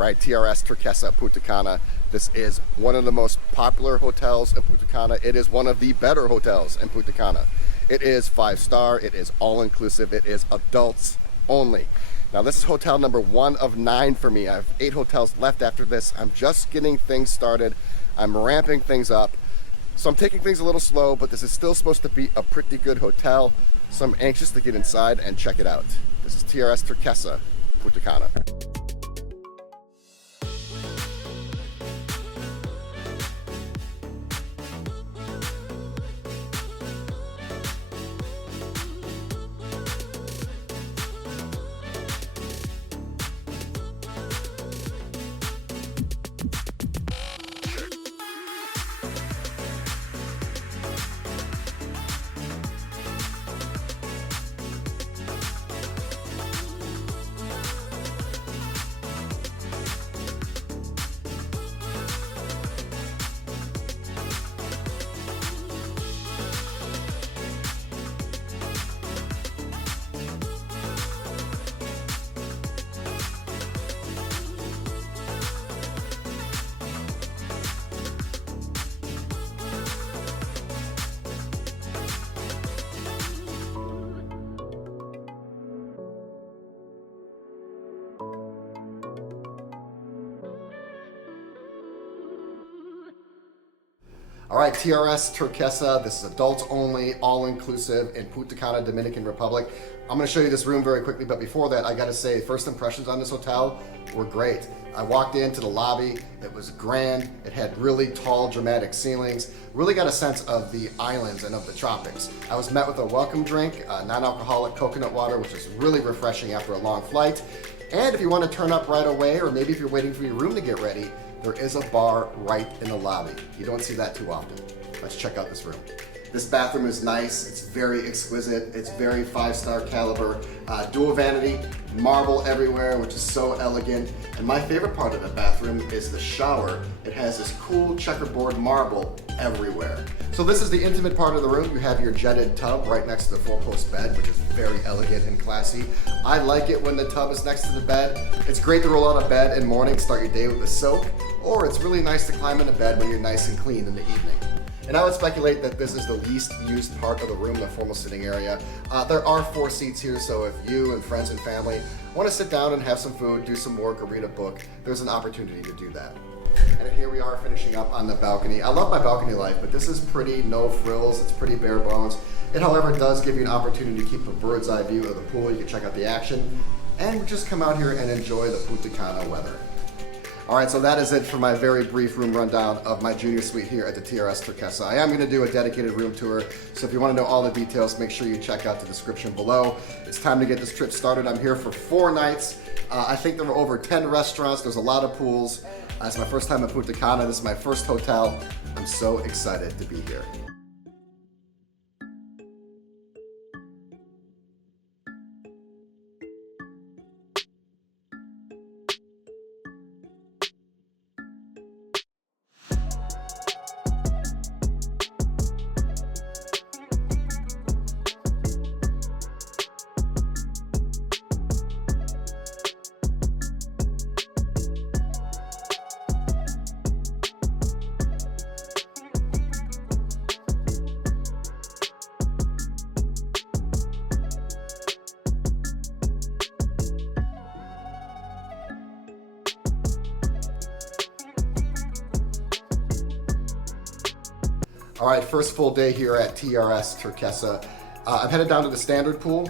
right, TRS Turquesa Punta Cana. This is one of the most popular hotels in Punta Cana. It is one of the better hotels in Punta Cana. It is 5-star, it is all-inclusive, it is adults only. Now this is hotel number 1 of 9 for me. I have 8 hotels left after this. I'm just getting things started. I'm ramping things up. So I'm taking things a little slow, but this is still supposed to be a pretty good hotel. So I'm anxious to get inside and check it out. This is TRS Turquesa Punta Cana. All right, TRS Turquesa, this is adults only, all-inclusive in Punta Cana, Dominican Republic. I'm gonna show you this room very quickly, but before that, I gotta say, first impressions on this hotel were great. I walked into the lobby, it was grand, it had really tall, dramatic ceilings, really got a sense of the islands and of the tropics. I was met with a welcome drink, non-alcoholic coconut water, which is really refreshing after a long flight. And if you wanna turn up right away, or maybe if you're waiting for your room to get ready, there is a bar right in the lobby. You don't see that too often. Let's check out this room. This bathroom is nice, it's very exquisite, it's very 5-star caliber. Dual vanity, marble everywhere, which is so elegant. And my favorite part of the bathroom is the shower. It has this cool checkerboard marble everywhere. So this is the intimate part of the room. You have your jetted tub right next to the 4-post bed, which is very elegant and classy. I like it when the tub is next to the bed. It's great to roll out of bed in the morning, start your day with a soak, or it's really nice to climb into bed when you're nice and clean in the evening. And I would speculate that this is the least used part of the room, the formal sitting area. There are 4 seats here, so if you and friends and family want to sit down and have some food, do some work, or read a book, there's an opportunity to do that. And here we are finishing up on the balcony. I love my balcony life, but this is pretty no frills, it's pretty bare bones. It, however, does give you an opportunity to keep a bird's eye view of the pool. You can check out the action, and just come out here and enjoy the Punta Cana weather. All right, so that is it for my very brief room rundown of my junior suite here at the TRS Turquesa. I am going to do a dedicated room tour, so if you want to know all the details, make sure you check out the description below. It's time to get this trip started. I'm here for 4 nights. I think there were over 10 restaurants. There's a lot of pools. It's my first time in Punta Cana. This is my first hotel. I'm so excited to be here. All right, first full day here at TRS Turquesa. I'm headed down to the standard pool.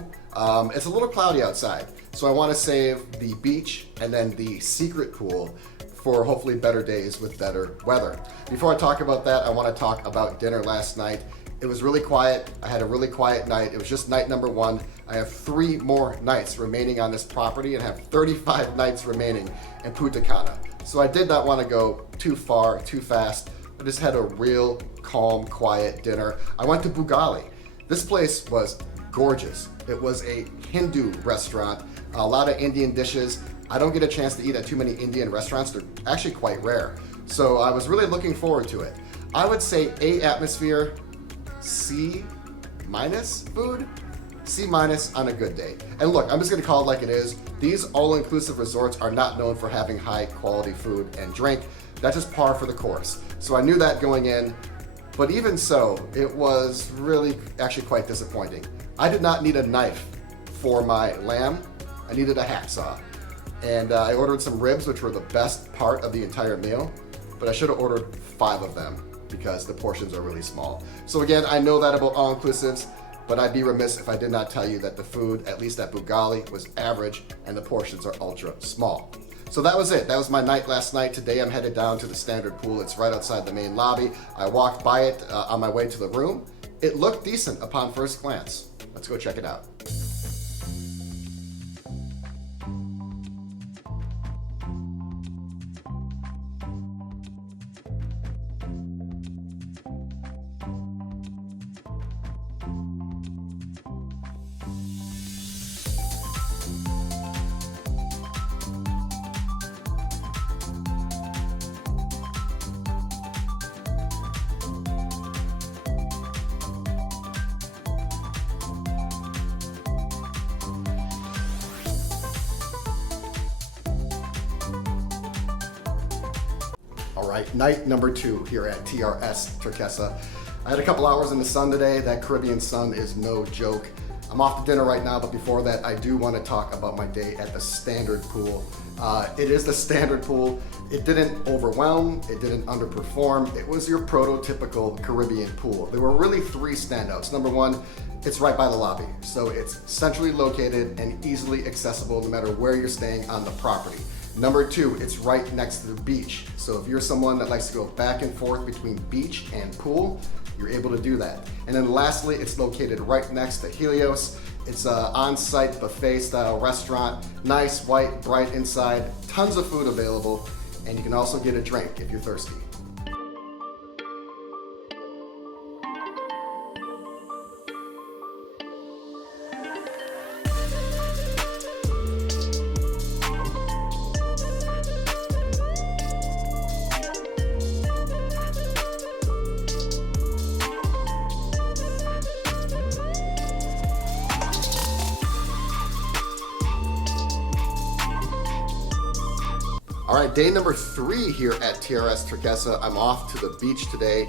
It's a little cloudy outside, so I want to save the beach and then the secret pool for hopefully better days with better weather. Before I talk about that, I want to talk about dinner last night. It was really quiet. I had a really quiet night. It was just night number 1. I have 3 more nights remaining on this property and have 35 nights remaining in Punta Cana. So I did not want to go too far, too fast. I just had a real calm, quiet dinner. I went to Bugali. This place was gorgeous. It was a Hindu restaurant, a lot of Indian dishes. I don't get a chance to eat at too many Indian restaurants. They're actually quite rare. So I was really looking forward to it. I would say A atmosphere, C minus food. C- on a good day. And look, I'm just gonna call it like it is. These all-inclusive resorts are not known for having high quality food and drink. That's just par for the course. So I knew that going in, but even so, it was really actually quite disappointing. I did not need a knife for my lamb. I needed a hacksaw. And I ordered some ribs, which were the best part of the entire meal, but I should have ordered 5 of them because the portions are really small. So again, I know that about all-inclusives, but I'd be remiss if I did not tell you that the food, at least at Bugali, was average and the portions are ultra small. So that was it. That was my night last night. Today I'm headed down to the standard pool. It's right outside the main lobby. I walked by it on my way to the room. It looked decent upon first glance. Let's go check it out. All right, night number 2 here at TRS Turquesa. I had a couple hours in the sun today. That Caribbean sun is no joke. I'm off to dinner right now, but before that, I do want to talk about my day at the standard pool. It is the standard pool. It didn't overwhelm, it didn't underperform. It was your prototypical Caribbean pool. There were really 3 standouts. Number 1, it's right by the lobby. So it's centrally located and easily accessible no matter where you're staying on the property. Number 2, it's right next to the beach. So if you're someone that likes to go back and forth between beach and pool, you're able to do that. And then lastly, it's located right next to Helios. It's an on-site buffet style restaurant, nice, white, bright inside, tons of food available, and you can also get a drink if you're thirsty. All right, day number 3 here at TRS Turquesa. I'm off to the beach today.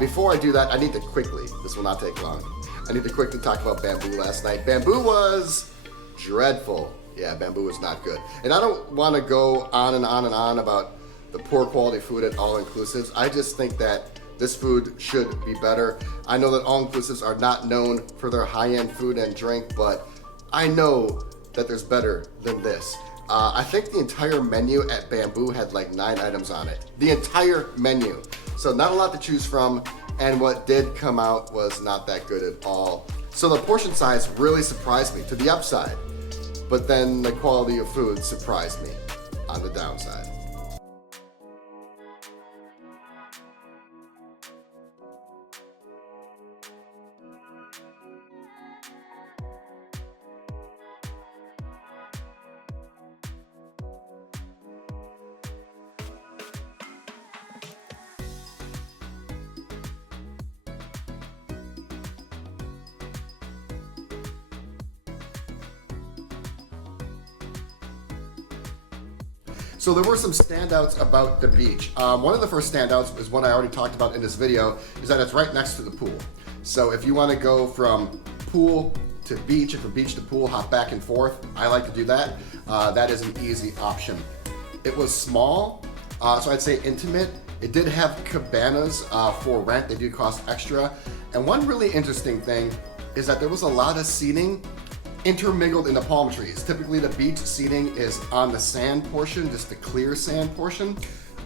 Before I do that, I need to quickly, this will not take long, I need to quickly talk about Bamboo last night. Bamboo was dreadful. Yeah, Bamboo was not good. And I don't want to go on and on and on about the poor quality food at all-inclusives. I just think that this food should be better. I know that all-inclusives are not known for their high-end food and drink, but I know that there's better than this. I think the entire menu at Bamboo had like 9 items on it. The entire menu. So not a lot to choose from, and what did come out was not that good at all. So the portion size really surprised me to the upside, but then the quality of food surprised me on the downside. So there were some standouts about the beach. One of the first standouts is one I already talked about in this video, is that it's right next to the pool. So if you want to go from pool to beach, or from beach to pool, hop back and forth, I like to do that. That is an easy option. It was small, so I'd say intimate. It did have cabanas for rent. They do cost extra. And one really interesting thing is that there was a lot of seating intermingled in the palm trees. Typically the beach seating is on the sand portion, just the clear sand portion.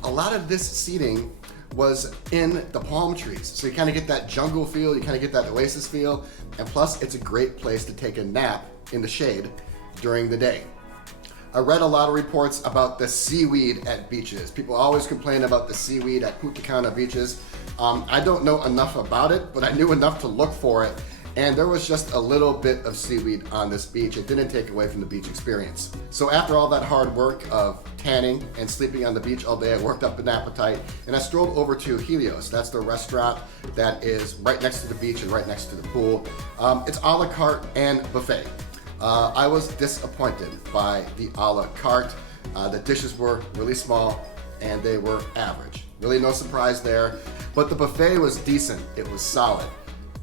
A lot of this seating was in the palm trees. So you kind of get that jungle feel, you kind of get that oasis feel, and plus it's a great place to take a nap in the shade during the day. I read a lot of reports about the seaweed at beaches. People always complain about the seaweed at Punta Cana beaches. I don't know enough about it, but I knew enough to look for it. and there was just a little bit of seaweed on this beach. It didn't take away from the beach experience. So after all that hard work of tanning and sleeping on the beach all day, I worked up an appetite and I strolled over to Helios. That's the restaurant that is right next to the beach and right next to the pool. It's a la carte and buffet. I was disappointed by the a la carte. The dishes were really small and they were average. Really no surprise there, but the buffet was decent. It was solid.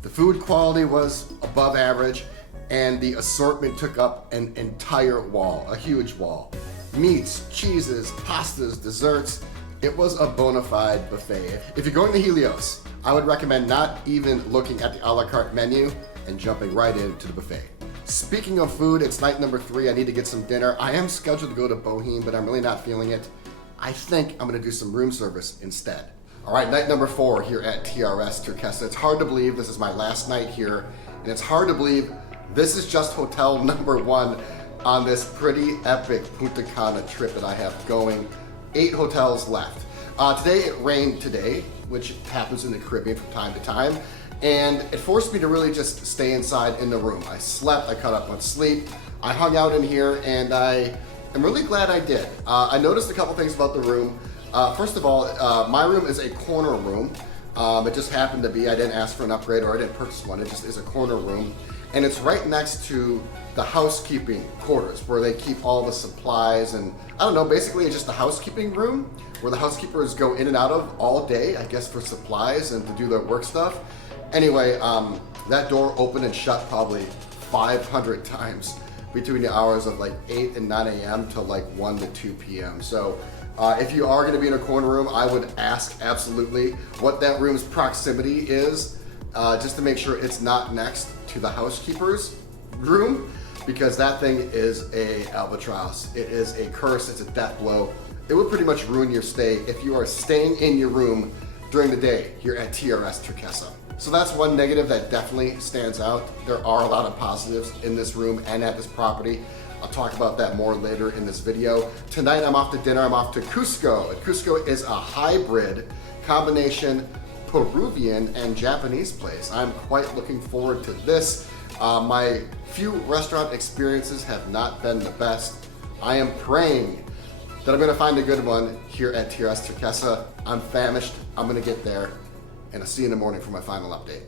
The food quality was above average, and the assortment took up an entire wall, a huge wall. Meats, cheeses, pastas, desserts. It was a bona fide buffet. If you're going to Helios, I would recommend not even looking at the a la carte menu and jumping right into the buffet. Speaking of food, it's night number 3. I need to get some dinner. I am scheduled to go to Boheme, but I'm really not feeling it. I think I'm gonna do some room service instead. All right, night number 4 here at TRS Turquesa. It's hard to believe this is my last night here, and it's hard to believe this is just hotel number 1 on this pretty epic Punta Cana trip that I have going. 8 hotels left. Today it rained today, which happens in the Caribbean from time to time, and it forced me to really just stay inside in the room. I slept, I caught up on sleep, I hung out in here, and I'm really glad I did. I noticed a couple things about the room. First of all, my room is a corner room. It just happened to be, I didn't ask for an upgrade or I didn't purchase one, it just is a corner room. And it's right next to the housekeeping quarters where they keep all the supplies and, I don't know, basically it's just a housekeeping room where the housekeepers go in and out of all day, I guess for supplies and to do their work stuff. Anyway, that door opened and shut probably 500 times between the hours of like 8 and 9 a.m. to like 1 to 2 p.m. So if you are gonna be in a corner room, I would ask absolutely what that room's proximity is, just to make sure it's not next to the housekeeper's room, because that thing is a albatross. It is a curse, it's a death blow. It would pretty much ruin your stay if you are staying in your room during the day here at TRS Turquesa. So that's one negative that definitely stands out. There are a lot of positives in this room and at this property. I'll talk about that more later in this video. Tonight I'm off to dinner, I'm off to Cusco. And Cusco is a hybrid combination Peruvian and Japanese place. I'm quite looking forward to this. My few restaurant experiences have not been the best. I am praying that I'm gonna find a good one here at TRS Turquesa. I'm famished, I'm gonna get there, and I'll see you in the morning for my final update.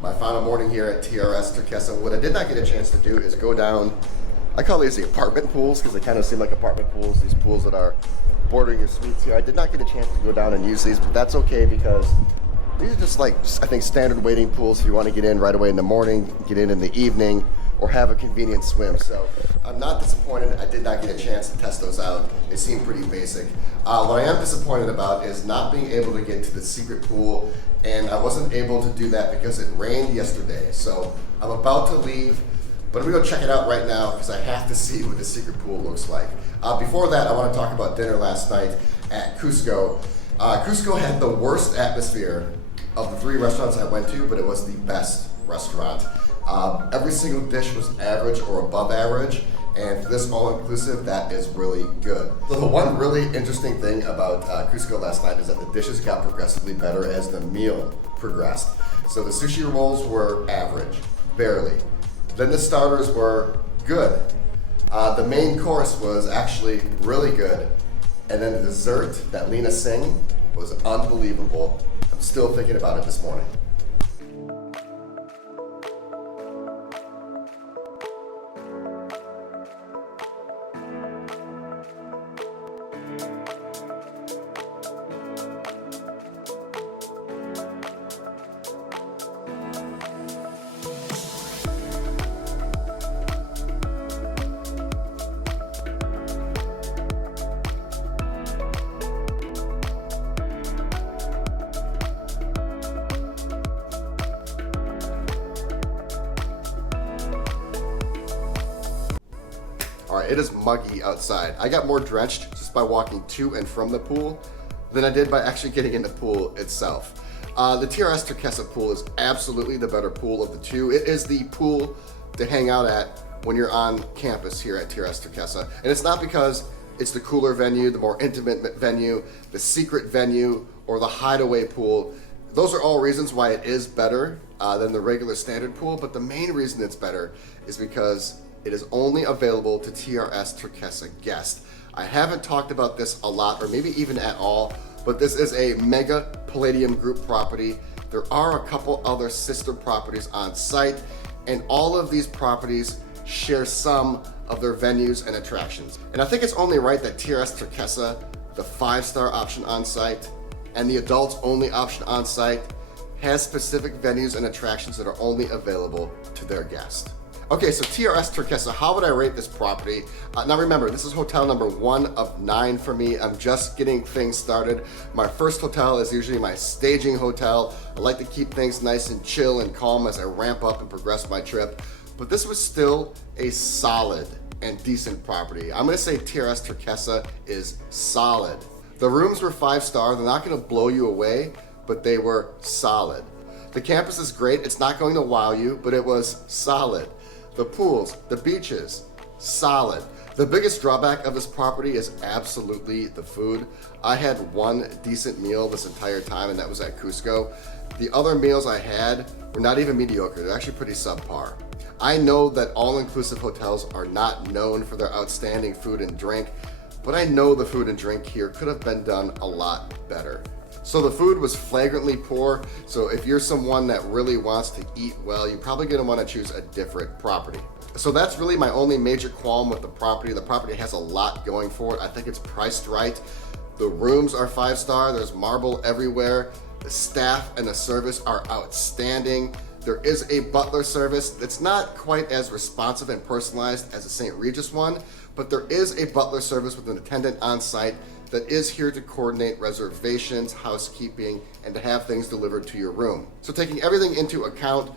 My final morning here at TRS Turquesa. What I did not get a chance to do is go down, I call these the apartment pools because they kind of seem like apartment pools, these pools that are bordering your suites here. I did not get a chance to go down and use these, but that's okay because these are just like, I think, standard wading pools if you want to get in right away in the morning, get in the evening, or have a convenient swim. So I'm not disappointed. I did not get a chance to test those out. They seem pretty basic. What I am disappointed about is not being able to get to the secret pool, and I wasn't able to do that because it rained yesterday. So I'm about to leave, but I'm gonna go check it out right now because I have to see what the secret pool looks like. Before that, I want to talk about dinner last night at Cusco. Cusco had the worst atmosphere of the 3 restaurants I went to, but it was the best restaurant. Every single dish was average or above average, and for this all-inclusive, that is really good. So the one really interesting thing about Cusco last night is that the dishes got progressively better as the meal progressed. So the sushi rolls were average, barely. Then the starters were good. The main course was actually really good, and then the dessert, that Lina Singh, was unbelievable. I'm still thinking about it this morning. it is muggy outside. I got more drenched just by walking to and from the pool than I did by actually getting in the pool itself. The TRS Turquesa pool is absolutely the better pool of the two. It is the pool to hang out at when you're on campus here at TRS Turquesa. And it's not because it's the cooler venue, the more intimate venue, the secret venue, or the hideaway pool. Those are all reasons why it is better than the regular standard pool, but the main reason it's better is because it is only available to TRS Turquesa guests. I haven't talked about this a lot, or maybe even at all, but this is a mega Palladium group property. There are a couple other sister properties on site, and all of these properties share some of their venues and attractions. And I think it's only right that TRS Turquesa, the 5-star option on site, and the adults only option on site, has specific venues and attractions that are only available to their guests. Okay, so TRS Turquesa, how would I rate this property? Now remember, this is hotel number 1 of 9 for me. I'm just getting things started. My first hotel is usually my staging hotel. I like to keep things nice and chill and calm as I ramp up and progress my trip. But this was still a solid and decent property. I'm gonna say TRS Turquesa is solid. The rooms were 5-star. They're not gonna blow you away, but they were solid. The campus is great. It's not going to wow you, but it was solid. The pools, the beaches, solid. The biggest drawback of this property is absolutely the food. I had one decent meal this entire time, and that was at Cusco. The other meals I had were not even mediocre. They're actually pretty subpar. I know that all-inclusive hotels are not known for their outstanding food and drink, but I know the food and drink here could have been done a lot better. So the food was flagrantly poor, so if you're someone that really wants to eat well, you're probably gonna wanna choose a different property. So that's really my only major qualm with the property. The property has a lot going for it. I think it's priced right. The rooms are 5-star, there's marble everywhere. The staff and the service are outstanding. There is a butler service that's not quite as responsive and personalized as the St. Regis one, but there is a butler service with an attendant on site that is here to coordinate reservations, housekeeping, and to have things delivered to your room. So taking everything into account,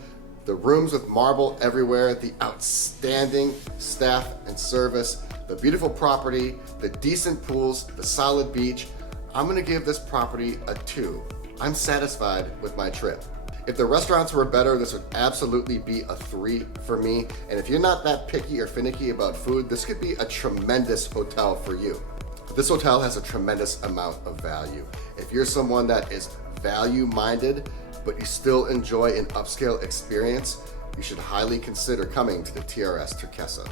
the rooms with marble everywhere, the outstanding staff and service, the beautiful property, the decent pools, the solid beach, I'm gonna give this property a 2. I'm satisfied with my trip. If the restaurants were better, this would absolutely be a 3 for me. And if you're not that picky or finicky about food, this could be a tremendous hotel for you. This hotel has a tremendous amount of value. If you're someone that is value-minded, but you still enjoy an upscale experience, you should highly consider coming to the TRS Turquesa.